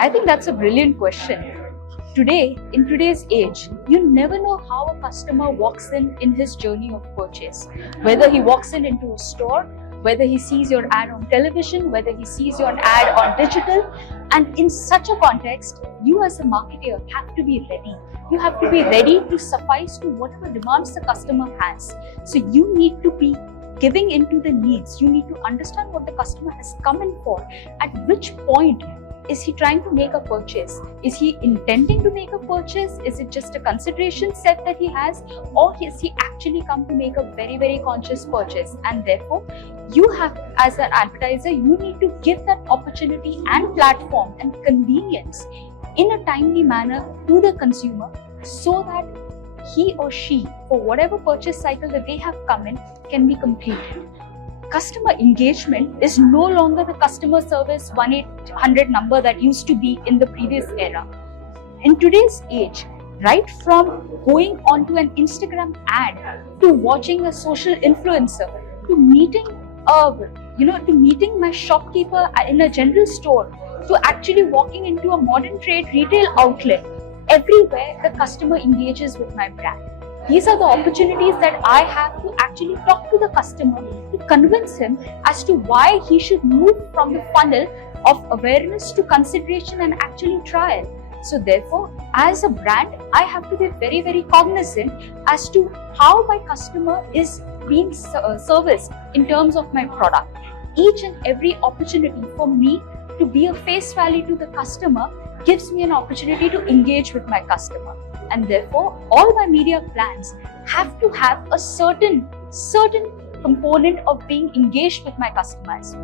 I think that's a brilliant question. Today, in today's age, you never know how a customer walks in his journey of purchase. Whether he walks into a store, whether he sees your ad on television, whether he sees your ad on digital. And in such a context, you as a marketer have to be ready. You have to be ready to suffice to whatever demands the customer has. So you need to be giving into the needs. You need to understand what the customer has come in for. At which point is he trying to make a purchase? Is he intending to make a purchase? Is it just a consideration set that he has? Or is he actually come to make a very, very conscious purchase? And therefore, you have, as an advertiser, you need to give that opportunity and platform and convenience in a timely manner to the consumer so that he or she, for whatever purchase cycle that they have come in, can be completed. Customer engagement is no longer the customer service 1-800 number that used to be in the previous era. In today's age, right from going onto an Instagram ad to watching a social influencer to meeting my shopkeeper in a general store to actually walking into a modern trade retail outlet, everywhere the customer engages with my brand. These are the opportunities that I have to actually talk to the customer to convince him as to why he should move from the funnel of awareness to consideration and actually trial. So therefore, as a brand, I have to be very, very cognizant as to how my customer is being serviced in terms of my product. Each and every opportunity for me to be a face value to the customer gives me an opportunity to engage with my customer. And therefore, all my media plans have to have a certain component of being engaged with my customers.